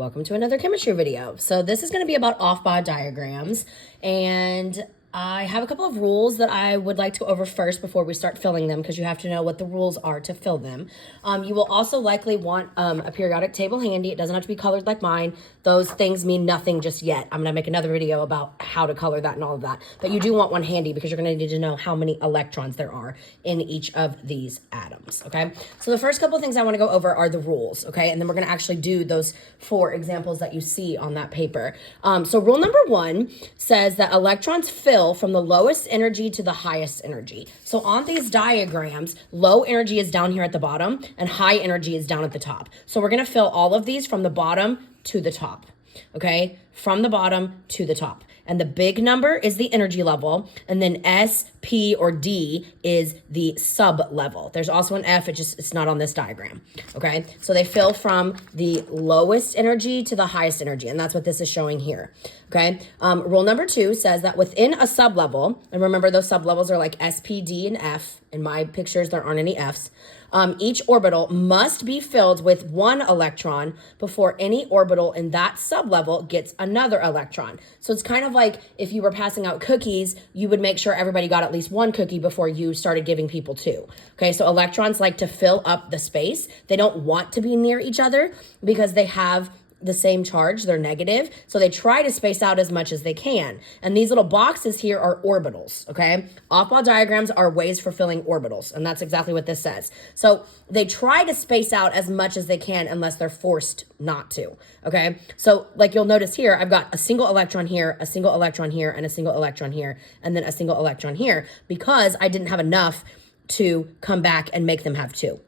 Welcome to another chemistry video. So this is going to be about Aufbau diagrams, and I have a couple of rules that I would like to go over first before we start filling them, because you have to know what the rules are to fill them. You will also likely want a periodic table handy. It doesn't have to be colored like mine. Those things mean nothing just yet. I'm going to make another video about how to color that and all of that. But you do want one handy because you're going to need to know how many electrons there are in each of these atoms, okay? So the first couple of things I want to go over are the rules, okay? And then we're going to actually do those 4 examples that you see on that paper. So rule number 1 says that electrons fill from the lowest energy to the highest energy. So on these diagrams, low energy is down here at the bottom and high energy is down at the top. So we're going to fill all of these from the bottom to the top, okay? From the bottom to the top. And the big number is the energy level, and then S, P, or D is the sub level. There's also an F, it's not on this diagram, okay? So they fill from the lowest energy to the highest energy, and that's what this is showing here, okay? Rule number 2 says that within a sub level, and remember those sub levels are like S, P, D, and F. In my pictures, there aren't any Fs. Each orbital must be filled with 1 electron before any orbital in that sublevel gets another electron. So it's kind of like if you were passing out cookies, you would make sure everybody got at least 1 cookie before you started giving people 2. Okay, so electrons like to fill up the space. They don't want to be near each other because they have the same charge, they're negative, so they try to space out as much as they can. And these little boxes here are orbitals, okay? Aufbau diagrams are ways for filling orbitals, and that's exactly what this says. So they try to space out as much as they can unless they're forced not to, okay? So like you'll notice here, I've got a single electron here, a single electron here, and a single electron here, and then a single electron here, because I didn't have enough to come back and make them have 2.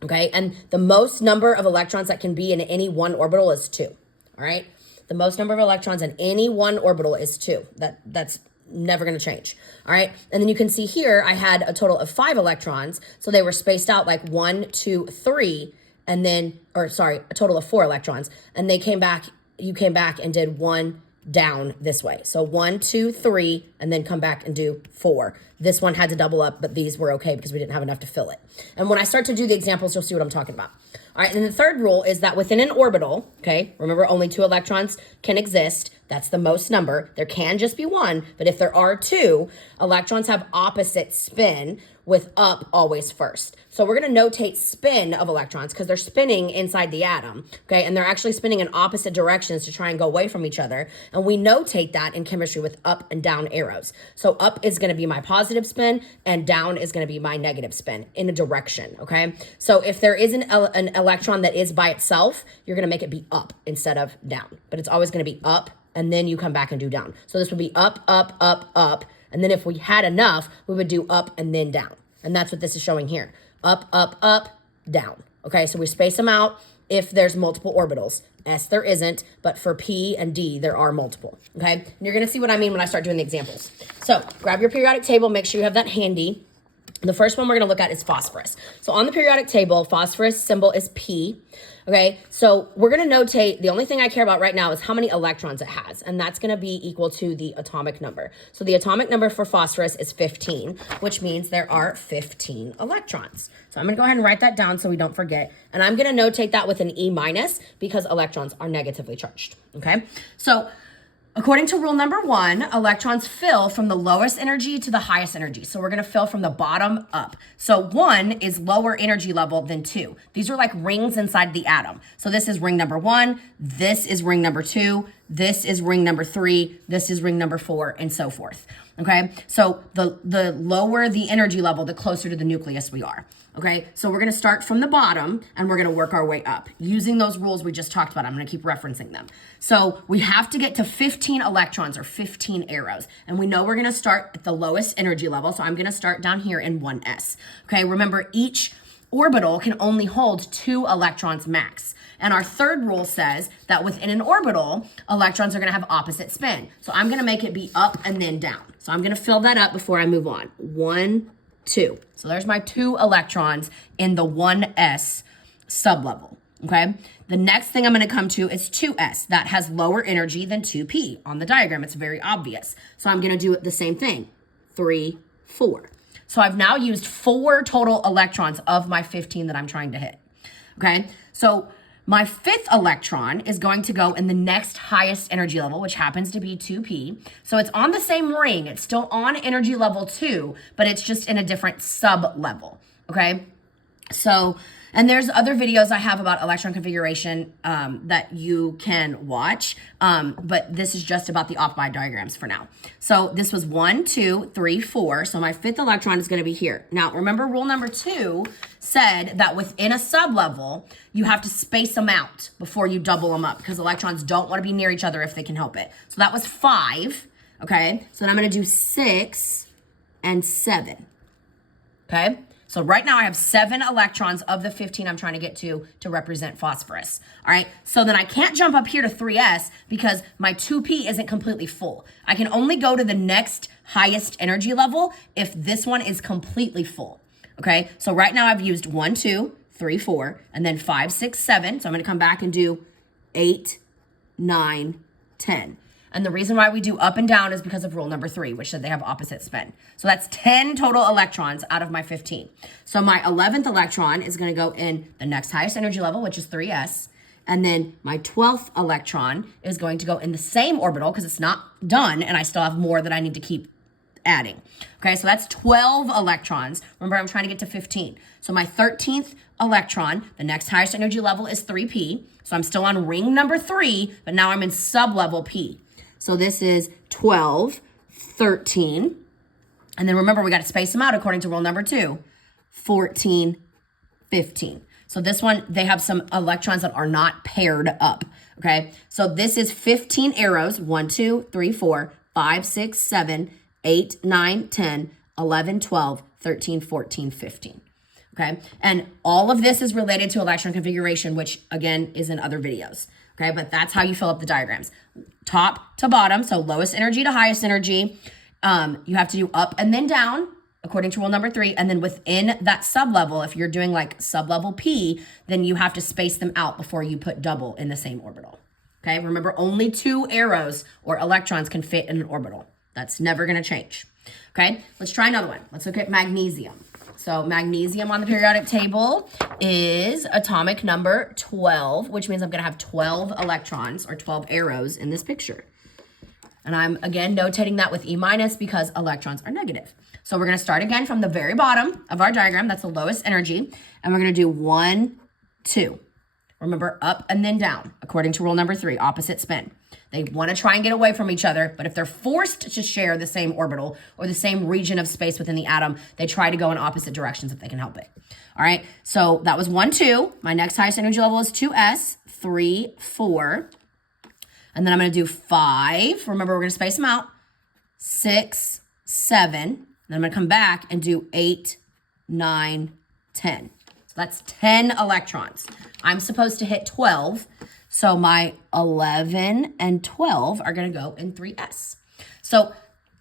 Okay, and the most number of electrons that can be in any one orbital is 2, all right? The most number of electrons in any one orbital is 2. That's never going to change, all right? And then you can see here, I had a total of 5 electrons, so they were spaced out like 1, 2, 3, and then, or sorry, a total of 4 electrons, and they came back, you came back and did 1 down this way. So 1, 2, 3, and then come back and do 4. This one had to double up, but these were okay because we didn't have enough to fill it. And when I start to do the examples, you'll see what I'm talking about. All right, and the third rule is that within an orbital, okay, remember only 2 electrons can exist. That's the most number. There can just be 1, but if there are 2, electrons have opposite spin with up always first. So we're going to notate spin of electrons because they're spinning inside the atom, okay? And they're actually spinning in opposite directions to try and go away from each other. And we notate that in chemistry with up and down arrows. So up is going to be my positive spin and down is going to be my negative spin in a direction, okay? So if there is an electron that is by itself, you're going to make it be up instead of down. But it's always going to be up, and then you come back and do down. So this would be up, up, up, up. And then if we had enough, we would do up and then down. And that's what this is showing here. Up, up, up, down. Okay, so we space them out if there's multiple orbitals. S, there isn't, but for P and D, there are multiple. Okay, and you're going to see what I mean when I start doing the examples. So grab your periodic table, make sure you have that handy. The first one we're going to look at is phosphorus. So on the periodic table, phosphorus symbol is P. Okay, so we're going to notate, the only thing I care about right now is how many electrons it has, and that's going to be equal to the atomic number. So the atomic number for phosphorus is 15, which means there are 15 electrons. So I'm going to go ahead and write that down so we don't forget, and I'm going to notate that with an E minus because electrons are negatively charged. Okay, so according to rule number 1, electrons fill from the lowest energy to the highest energy. So we're going to fill from the bottom up. So 1 is lower energy level than 2. These are like rings inside the atom. So this is ring number 1, this is ring number 2, this is ring number 3, this is ring number 4, and so forth. Okay, so the lower the energy level, the closer to the nucleus we are. Okay, so we're going to start from the bottom and we're going to work our way up using those rules we just talked about. I'm going to keep referencing them. So we have to get to 15 electrons or 15 arrows. And we know we're going to start at the lowest energy level. So I'm going to start down here in 1s. Okay, remember each orbital can only hold 2 electrons max. And our third rule says that within an orbital, electrons are going to have opposite spin. So I'm going to make it be up and then down. So I'm going to fill that up before I move on. 1, 2. So there's my 2 electrons in the 1s sublevel, okay? The next thing I'm going to come to is 2s. That has lower energy than 2p. On the diagram, it's very obvious. So I'm going to do it the same thing. 3, 4. So I've now used 4 total electrons of my 15 that I'm trying to hit, okay? So My fifth electron is going to go in the next highest energy level, which happens to be 2p. So it's on the same ring. It's still on energy level 2, but it's just in a different sub-level, okay? So, and there's other videos I have about electron configuration that you can watch, but this is just about the Aufbau diagrams for now. So this was 1, 2, 3, 4. So my fifth electron is going to be here. Now, remember rule number 2 said that within a sublevel, you have to space them out before you double them up because electrons don't want to be near each other if they can help it. So that was 5, okay? So then I'm going to do 6 and 7, okay? So right now I have 7 electrons of the 15 I'm trying to get to represent phosphorus. All right, so then I can't jump up here to 3s because my 2p isn't completely full. I can only go to the next highest energy level if this one is completely full. Okay, so right now I've used 1, 2, 3, 4, and then 5, 6, 7. So I'm gonna come back and do 8, 9, 10. And the reason why we do up and down is because of rule number 3, which said they have opposite spin. So that's 10 total electrons out of my 15. So my 11th electron is going to go in the next highest energy level, which is 3s. And then my 12th electron is going to go in the same orbital because it's not done and I still have more that I need to keep adding. Okay, so that's 12 electrons. Remember, I'm trying to get to 15. So my 13th electron, the next highest energy level is 3p. So I'm still on ring number 3, but now I'm in sub-level p. So this is 12, 13. And then remember, we got to space them out according to rule number 2, 14, 15. So this one, they have some electrons that are not paired up, okay? So this is 15 arrows, 1, 2, 3, 4, 5, 6, 7, 8, 9, 10, 11, 12, 13, 14, 15. Okay, and all of this is related to electron configuration, which again is in other videos. Okay, but that's how you fill up the diagrams. Top to bottom, so lowest energy to highest energy. You have to do up and then down, according to rule number 3. And then within that sublevel, if you're doing like sublevel P, then you have to space them out before you put double in the same orbital. Okay, remember only 2 arrows or electrons can fit in an orbital. That's never gonna change. Okay, let's try another one. Let's look at magnesium. So magnesium on the periodic table is atomic number 12, which means I'm going to have 12 electrons or 12 arrows in this picture. And I'm, again, notating that with E- because electrons are negative. So we're going to start again from the very bottom of our diagram. That's the lowest energy. And we're going to do 1, 2. Remember, up and then down, according to rule number 3, opposite spin. They want to try and get away from each other, but if they're forced to share the same orbital or the same region of space within the atom, they try to go in opposite directions if they can help it. All right, so that was 1, 2. My next highest energy level is 2s, 3, 4. And then I'm going to do 5. Remember, we're going to space them out. 6, 7. Then I'm going to come back and do 8, 9, 10. So that's 10 electrons. I'm supposed to hit 12. So my 11 and 12 are going to go in 3s. So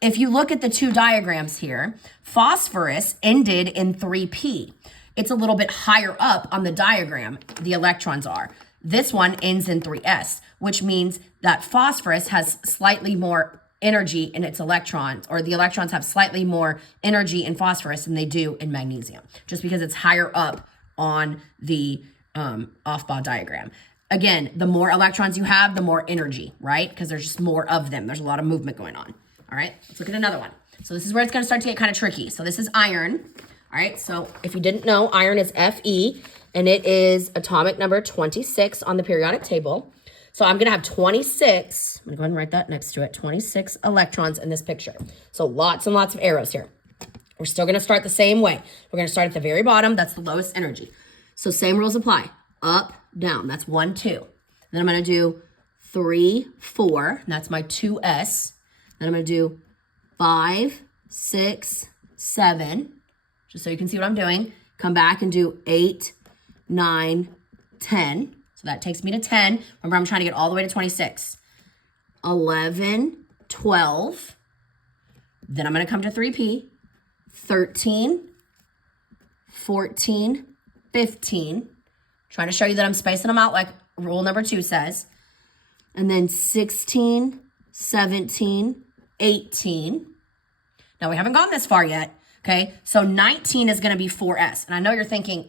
if you look at the 2 diagrams here, phosphorus ended in 3p. It's a little bit higher up on the diagram, the electrons are. This one ends in 3s, which means that phosphorus has slightly more energy in its electrons, or the electrons have slightly more energy in phosphorus than they do in magnesium, just because it's higher up on the Aufbau diagram. Again, the more electrons you have, the more energy, right? Because there's just more of them. There's a lot of movement going on. All right, let's look at another one. So this is where it's going to start to get kind of tricky. So this is iron. All right, so if you didn't know, iron is Fe, and it is atomic number 26 on the periodic table. So I'm going to have 26. I'm going to go ahead and write that next to it. 26 electrons in this picture. So lots and lots of arrows here. We're still going to start the same way. We're going to start at the very bottom. That's the lowest energy. So same rules apply. Up, down. That's 1, 2. Then I'm going to do 3, 4. And that's my 2s. Then I'm going to do 5, 6, 7. Just so you can see what I'm doing. Come back and do 8, 9, 10. So that takes me to 10. Remember, I'm trying to get all the way to 26. 11, 12. Then I'm going to come to 3p. 13, 14, 15. Trying to show you that I'm spacing them out like rule number 2 says. And then 16, 17, 18. Now, we haven't gone this far yet, okay? So 19 is going to be 4s. And I know you're thinking,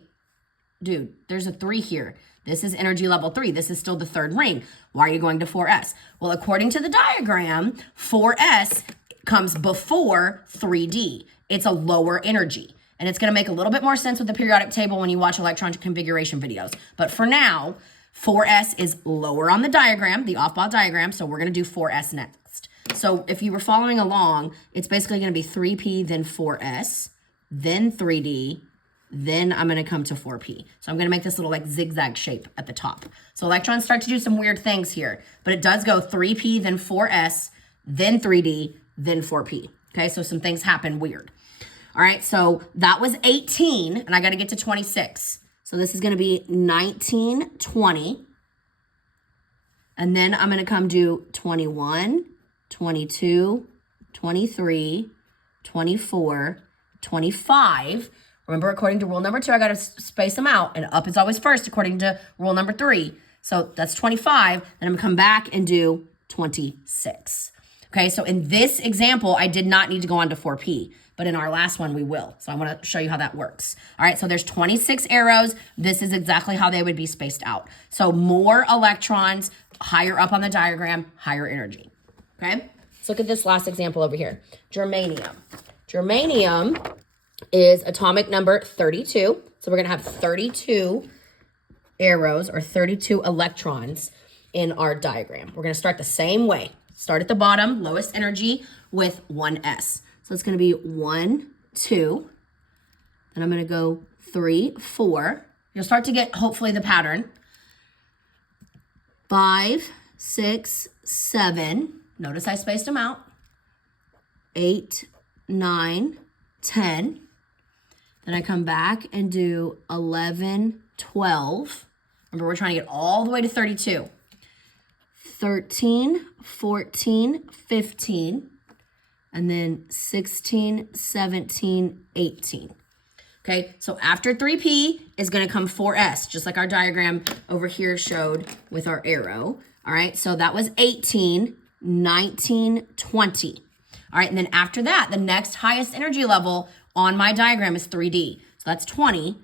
dude, there's a 3 here. This is energy level 3. This is still the third ring. Why are you going to 4s? Well, according to the diagram, 4s comes before 3d. It's a lower energy. And it's going to make a little bit more sense with the periodic table when you watch electron configuration videos. But for now, 4s is lower on the diagram, the Aufbau diagram, so we're going to do 4s next. So if you were following along, it's basically going to be 3p, then 4s, then 3d, then I'm going to come to 4p. So I'm going to make this little like zigzag shape at the top. So electrons start to do some weird things here, but it does go 3p, then 4s, then 3d, then 4p. Okay, so some things happen weird. All right, so that was 18, and I got to get to 26. So this is going to be 19, 20. And then I'm going to come do 21, 22, 23, 24, 25. Remember, according to rule number 2, I got to space them out. And up is always first, according to rule number 3. So that's 25. Then I'm going to come back and do 26. Okay, so in this example, I did not need to go on to 4p. But in our last one, we will. So I want to show you how that works. All right, so there's 26 arrows. This is exactly how they would be spaced out. So more electrons, higher up on the diagram, higher energy. Okay, let's look at this last example over here. Germanium. Germanium is atomic number 32. So we're going to have 32 arrows or 32 electrons in our diagram. We're going to start the same way. Start at the bottom, lowest energy with 1s. So it's going to be 1, 2. Then I'm going to go 3, 4. You'll start to get, hopefully, the pattern. 5, 6, 7. Notice I spaced them out. 8, 9, 10. Then I come back and do 11, 12. Remember, we're trying to get all the way to 32. 13, 14, 15. And then 16, 17, 18. Okay, so after 3p is going to come 4s, just like our diagram over here showed with our arrow. All right, so that was 18, 19, 20. All right, and then after that, the next highest energy level on my diagram is 3d. So that's 20,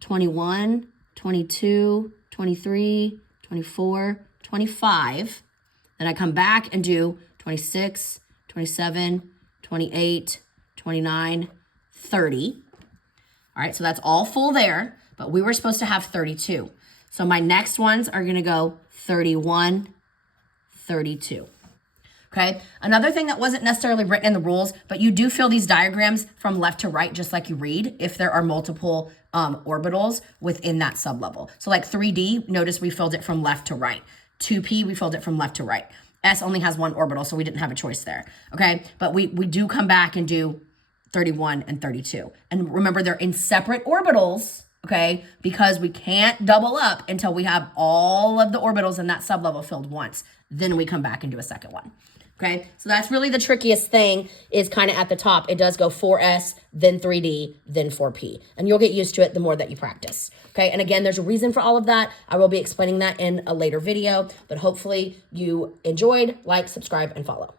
21, 22, 23, 24, 25. Then I come back and do 26, 27, 28, 29, 30. All right, so that's all full there, but we were supposed to have 32. So my next ones are gonna go 31, 32. Okay, another thing that wasn't necessarily written in the rules, but you do fill these diagrams from left to right, just like you read, if there are multiple orbitals within that sublevel. So like 3D, notice we filled it from left to right. 2p, we filled it from left to right. S only has one orbital, so we didn't have a choice there, okay? But we do come back and do 31 and 32. And remember, they're in separate orbitals, okay? Because we can't double up until we have all of the orbitals in that sublevel filled once. Then we come back and do a second one, okay? So that's really the trickiest thing, is kind of at the top. It does go 4s, then 3d, then 4p. And you'll get used to it the more that you practice, okay? And again, there's a reason for all of that. I will be explaining that in a later video, but hopefully you enjoyed. Like, subscribe, and follow.